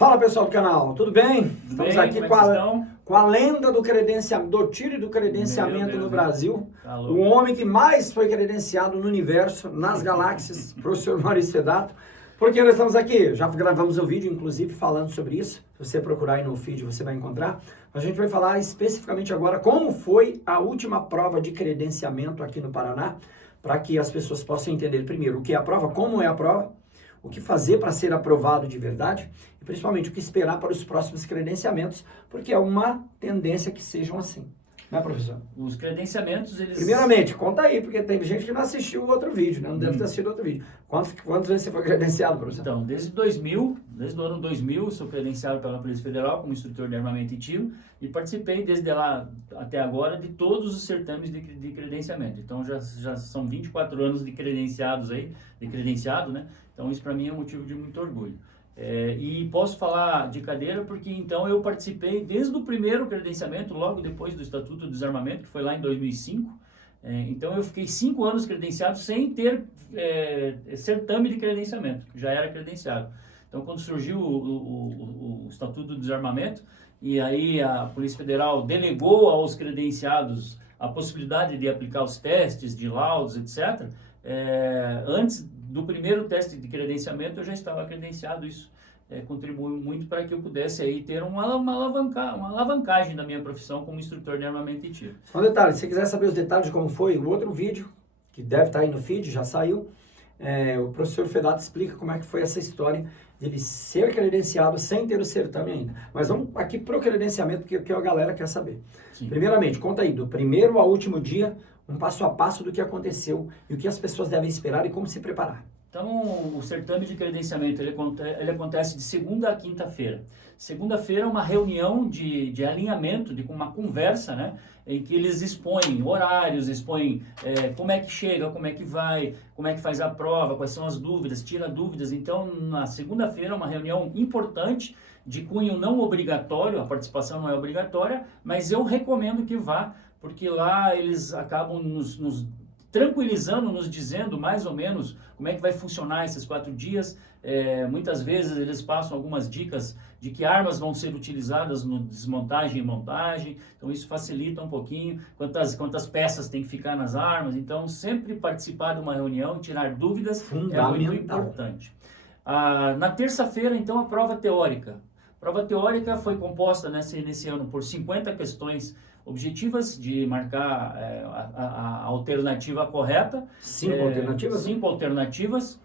Fala pessoal do canal, tudo bem? Estamos aqui com a lenda do credenciamento, do tiro e do credenciamento no Brasil. Tá O homem que mais foi credenciado no universo, nas galáxias, professor Maurício Fedato. Por que nós estamos aqui? Já gravamos o vídeo, inclusive, falando sobre isso. Se você procurar aí no feed, você vai encontrar. A gente vai falar especificamente agora como foi a última prova de credenciamento aqui no Paraná, para que as pessoas possam entender primeiro o que é a prova, como é a prova, o que fazer para ser aprovado de verdade e principalmente o que esperar para os próximos credenciamentos, porque é uma tendência que sejam assim. Né, professor? Os credenciamentos, eles... Primeiramente, conta aí, porque tem gente que não assistiu o outro vídeo, né? Não deve ter assistido outro vídeo. Quantas vezes você foi credenciado, professor? Então, desde o ano 2000, sou credenciado pela Polícia Federal como instrutor de armamento e tiro e participei desde lá até agora de todos os certames de credenciamento. Então, já são 24 anos de credenciado, né? Então, isso para mim é um motivo de muito orgulho. E posso falar de cadeira porque, então, eu participei desde o primeiro credenciamento, logo depois do Estatuto do Desarmamento, que foi lá em 2005. Então, eu fiquei 5 anos credenciado sem ter certame de credenciamento, já era credenciado. Então, quando surgiu o Estatuto do Desarmamento, e aí a Polícia Federal delegou aos credenciados a possibilidade de aplicar os testes de laudos, etc., antes do primeiro teste de credenciamento eu já estava credenciado. Isso contribuiu muito para que eu pudesse aí ter uma alavancagem da minha profissão como instrutor de armamento e tiro. Só um detalhe, se você quiser saber os detalhes de como foi o outro vídeo, que deve estar aí no feed, já saiu, o professor Fedato explica como é que foi essa história dele ser credenciado sem ter o certame ainda. Mas vamos aqui para o credenciamento, que a galera quer saber. Sim. Primeiramente, conta aí, do primeiro ao último dia, um passo a passo do que aconteceu e o que as pessoas devem esperar e como se preparar. Então, o certame de credenciamento, ele acontece de segunda a quinta-feira. Segunda-feira é uma reunião de alinhamento, de uma conversa, né? Em que eles expõem horários, expõem como é que chega, como é que vai, como é que faz a prova, quais são as dúvidas, tira dúvidas. Então, na segunda-feira é uma reunião importante, de cunho não obrigatório, a participação não é obrigatória, mas eu recomendo que vá, porque lá eles acabam nos tranquilizando, nos dizendo mais ou menos como é que vai funcionar esses 4 dias. Muitas vezes eles passam algumas dicas de que armas vão ser utilizadas no desmontagem e montagem, então isso facilita um pouquinho, quantas peças tem que ficar nas armas. Então, sempre participar de uma reunião, tirar dúvidas é muito importante. Na terça-feira, então, a prova teórica. A prova teórica foi composta nesse ano por 50 questões objetivas, de marcar a alternativa correta. 5 alternativas? 5 alternativas,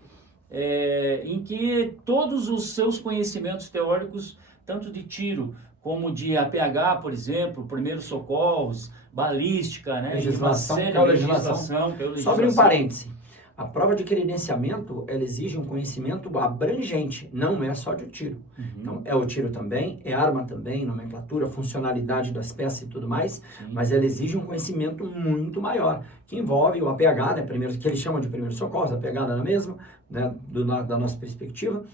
em que todos os seus conhecimentos teóricos, tanto de tiro como de APH, por exemplo, primeiros socorros, balística, né? Legislação. Só abrir um parêntese. A prova de credenciamento, ela exige um conhecimento abrangente, não é só de tiro. Uhum. Então, é o tiro também, é arma também, nomenclatura, funcionalidade das peças e tudo mais, mas ela exige um conhecimento muito maior, que envolve o APH, né, que eles chamam de primeiros socorros, a pegada na mesma, né, da nossa perspectiva.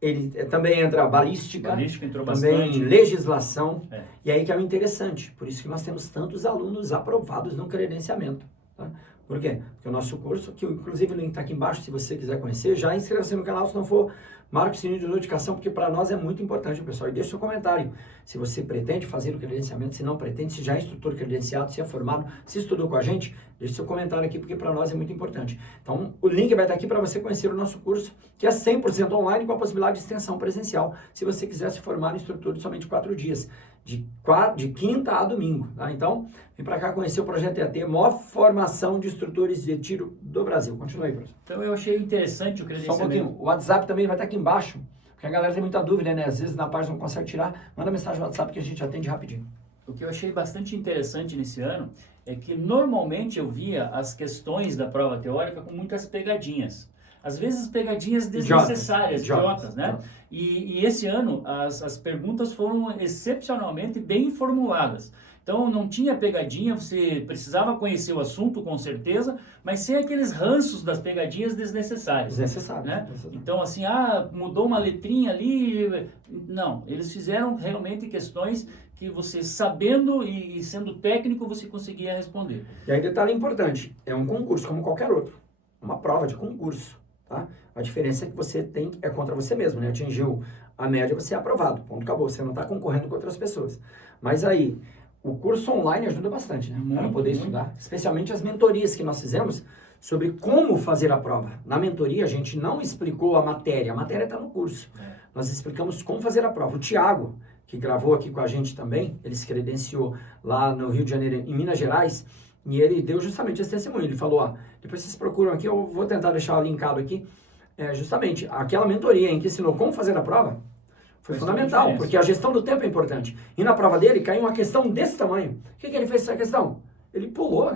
Ele também entra balística entrou também bastante. Legislação, e aí que é o interessante, por isso que nós temos tantos alunos aprovados no credenciamento, tá? Por quê? Porque o nosso curso, que inclusive o link está aqui embaixo, se você quiser conhecer, já inscreva-se no canal, se não for, marque o sininho de notificação, porque para nós é muito importante, pessoal. E deixe seu comentário, se você pretende fazer o credenciamento, se não pretende, se já é instrutor credenciado, se é formado, se estudou com a gente, deixe seu comentário aqui, porque para nós é muito importante. Então, o link vai estar aqui para você conhecer o nosso curso, que é 100% online, com a possibilidade de extensão presencial, se você quiser se formar instrutor de somente 4 dias. De quinta a domingo, tá? Então, vem para cá conhecer o Projeto EAT, maior formação de instrutores de tiro do Brasil. Continua aí, professor. Então, eu achei interessante o credenciamento. Só um pouquinho, o WhatsApp também vai estar aqui embaixo, porque a galera tem muita dúvida, né? Às vezes na página não consegue tirar, manda mensagem no WhatsApp que a gente atende rapidinho. O que eu achei bastante interessante nesse ano é que normalmente eu via as questões da prova teórica com muitas pegadinhas. Às vezes pegadinhas desnecessárias, idiotas, né? E esse ano as perguntas foram excepcionalmente bem formuladas. Então não tinha pegadinha, você precisava conhecer o assunto com certeza, mas sem aqueles ranços das pegadinhas desnecessárias. Desnecessário. Né? Então assim, mudou uma letrinha ali. Não, eles fizeram realmente questões que você, sabendo e sendo técnico, você conseguia responder. E aí detalhe importante, é um concurso como qualquer outro, uma prova de concurso. tá? A diferença é que você é contra você mesmo, né? Atingiu a média, você é aprovado. Ponto, acabou. Você não está concorrendo com outras pessoas. Mas aí, o curso online ajuda bastante, né? Para poder estudar. Especialmente as mentorias que nós fizemos sobre como fazer a prova. Na mentoria, a gente não explicou a matéria está no curso. Nós explicamos como fazer a prova. O Thiago, que gravou aqui com a gente também, ele se credenciou lá no Rio de Janeiro, em Minas Gerais, e ele deu justamente esse testemunho. Ele falou, ó, depois vocês procuram aqui, eu vou tentar deixar linkado aqui, justamente aquela mentoria em que ensinou como fazer a prova, foi fundamental, porque a gestão do tempo é importante. E na prova dele caiu uma questão desse tamanho. O que ele fez essa questão? Ele pulou.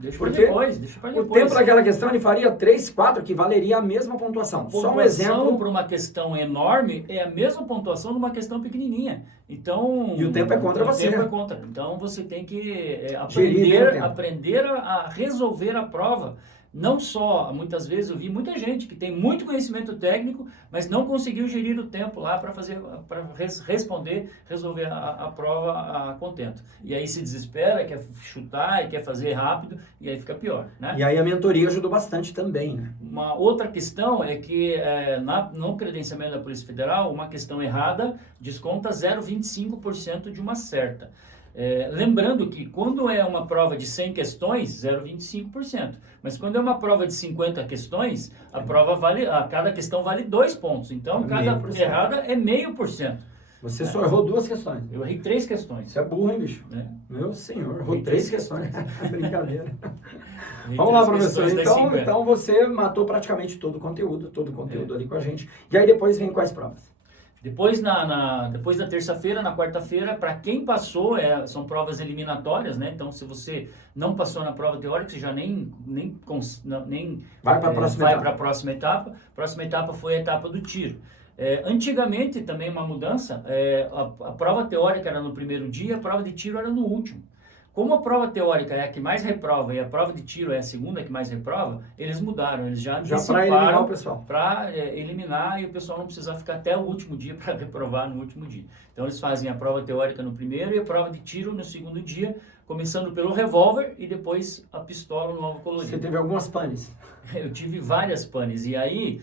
Deixa para depois. O tempo daquela questão ele faria 3, 4, que valeria a mesma pontuação. Só um exemplo. Para uma questão enorme é a mesma pontuação de uma questão pequenininha. Então, e o tempo é contra você. O tempo é contra. Então você tem que aprender a resolver a prova. Não só, muitas vezes eu vi muita gente que tem muito conhecimento técnico, mas não conseguiu gerir o tempo lá para resolver a prova a contento. E aí se desespera, quer chutar e quer fazer rápido, e aí fica pior, né? E aí a mentoria ajudou bastante também, né? Uma outra questão é que no credenciamento da Polícia Federal, uma questão errada desconta 0,25% de uma certa. Lembrando que quando é uma prova de 100 questões, 0,25%. Mas quando é uma prova de 50 questões, cada questão vale 2 pontos. Então, cada errada é 0,5%. Você só errou 2 questões. Eu errei 3 questões. Você é burro, hein, bicho? Meu senhor, errou 3 questões. Brincadeira. Vamos lá, professor. Então você matou praticamente todo o conteúdo ali com a gente. E aí depois vem quais provas? Depois da terça-feira, na quarta-feira, para quem passou, são provas eliminatórias, né? Então, se você não passou na prova teórica, você já nem vai para a próxima etapa. A próxima etapa foi a etapa do tiro. Antigamente, também uma mudança, a prova teórica era no primeiro dia, a prova de tiro era no último. Como a prova teórica é a que mais reprova e a prova de tiro é a segunda que mais reprova, eles mudaram, eles já para eliminar o pessoal. Para eliminar e o pessoal não precisar ficar até o último dia para reprovar no último dia. Então eles fazem a prova teórica no primeiro e a prova de tiro no segundo dia, começando pelo revólver e depois a pistola no alvo colorido. Você teve algumas panes? Eu tive várias panes e aí...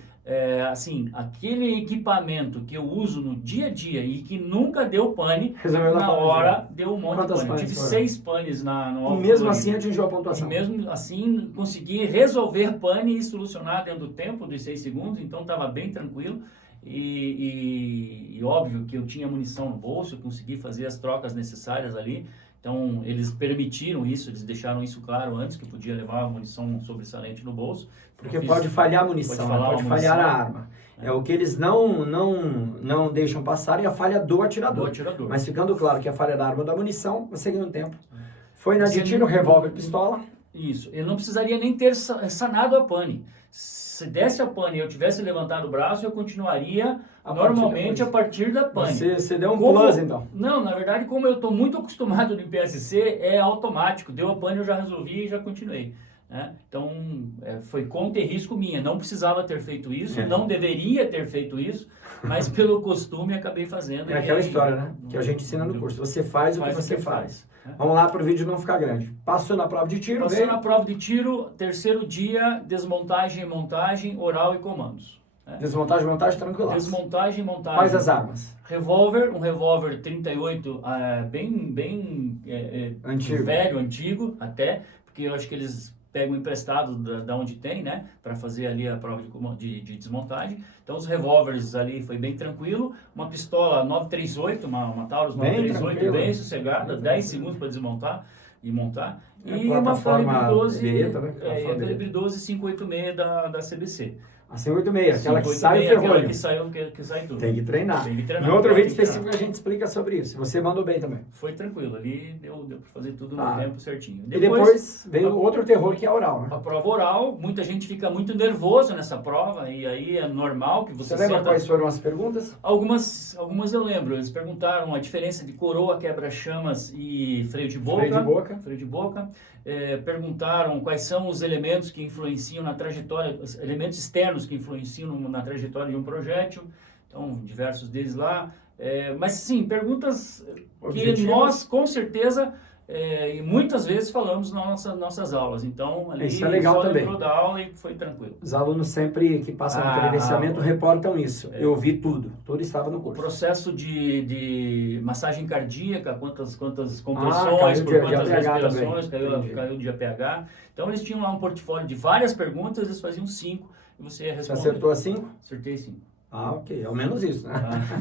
aquele equipamento que eu uso no dia a dia e que nunca deu pane, na hora deu um monte de pane. Eu tive 6 panes no alvo. E mesmo assim atingiu a pontuação. E mesmo assim consegui resolver pane e solucionar dentro do tempo dos 6 segundos, então estava bem tranquilo. E óbvio que eu tinha munição no bolso, eu consegui fazer as trocas necessárias ali. Então, eles permitiram isso, eles deixaram isso claro antes, que podia levar a munição sobressalente no bolso. Porque pode falhar a munição, pode falhar a arma. É o que eles não deixam passar é a falha do atirador. Mas ficando claro que a falha da arma ou da munição, você ganha um tempo. Foi na de tiro, revólver, pistola. Isso, eu não precisaria nem ter sanado a pane. Se desse a pane e eu tivesse levantado o braço, eu continuaria normalmente a partir da pane. Você deu um plus, então? Não, na verdade, como eu estou muito acostumado no PSC, é automático. Deu a pane, eu já resolvi e já continuei. Né? Então, foi conta e risco minha. Não precisava ter feito isso, não deveria ter feito isso, mas pelo costume acabei fazendo. É aquela história, né? Que a gente ensina no curso. Você faz o que você faz. Vamos lá para o vídeo não ficar grande. Passou na prova de tiro, Passou na prova de tiro, terceiro dia, desmontagem e montagem, oral e comandos. Desmontagem e montagem, tranquilo. Desmontagem e montagem. Quais as armas? Um revólver 38, bem antigo. Velho, antigo até, porque eu acho que eles pegam emprestado da onde tem, né, para fazer ali a prova de desmontagem. Então os revólveres ali foi bem tranquilo, uma pistola 938, uma Taurus 938 bem sossegada, 10 segundos para desmontar e montar, e uma calibre 12, bereta, né? calibre 12 586 da CBC. A 586, aquela que sai o ferrolho. Que sai tudo. Tem que treinar. Em outro vídeo específico a gente explica sobre isso. Você mandou bem também. Foi tranquilo, ali deu para fazer tudo no tempo certinho. E depois veio outro terror que é a oral, né? A prova oral, muita gente fica muito nervoso nessa prova, e aí é normal que você lembra quais foram as perguntas? Algumas eu lembro. Eles perguntaram a diferença de coroa, quebra-chamas e freio de boca. Freio de boca. Perguntaram quais são os elementos que influenciam na trajetória, os elementos externos que influenciam na trajetória de um projétil. Então, diversos deles lá. Mas sim, perguntas que nós, com certeza, e muitas vezes falamos nas nossas aulas. Então, ali isso é legal só também. lembrou da aula e foi tranquilo. Os alunos sempre que passam no credenciamento reportam isso. Eu vi tudo estava no O curso. processo de massagem cardíaca, quantas compressões, caiu por de quantas APH respirações, também. caiu de APH. Então, eles tinham lá um portfólio de várias perguntas, eles faziam 5 e você ia Você responder. acertou a 5? Acertei 5. Ok. Ao menos isso, né?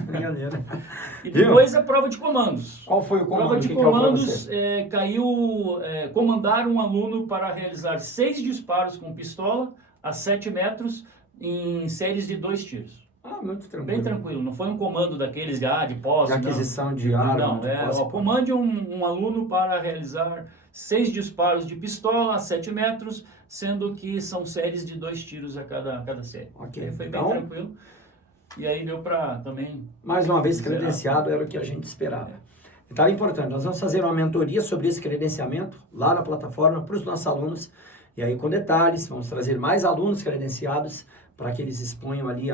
Brincadeira. E depois a prova de comandos. Qual foi o comando? Prova de que caiu pra comandos você? caiu comandar um aluno para realizar 6 disparos com pistola a 7 metros em séries de 2 tiros. Muito tranquilo. Bem tranquilo, não foi um comando daqueles de posse. De aquisição de arma. Não, comande um aluno para realizar 6 disparos de pistola a 7 metros, sendo que são séries de 2 tiros a cada série. Ok. Foi bem tranquilo. E aí deu para também... Mais uma vez, credenciado era o que a gente esperava. Então é importante, nós vamos fazer uma mentoria sobre esse credenciamento lá na plataforma para os nossos alunos. E aí com detalhes, vamos trazer mais alunos credenciados para que eles exponham ali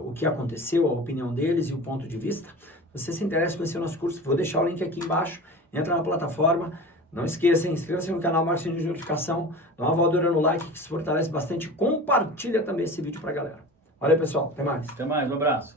o que aconteceu, a opinião deles e o ponto de vista. Se você se interessa em conhecer o nosso curso, vou deixar o link aqui embaixo, entra na plataforma. Não esqueça, inscreva-se no canal, marque o sininho de notificação, dá uma voadora no like que se fortalece bastante. Compartilha também esse vídeo para a galera. Olha aí, pessoal, até mais. Até mais, um abraço.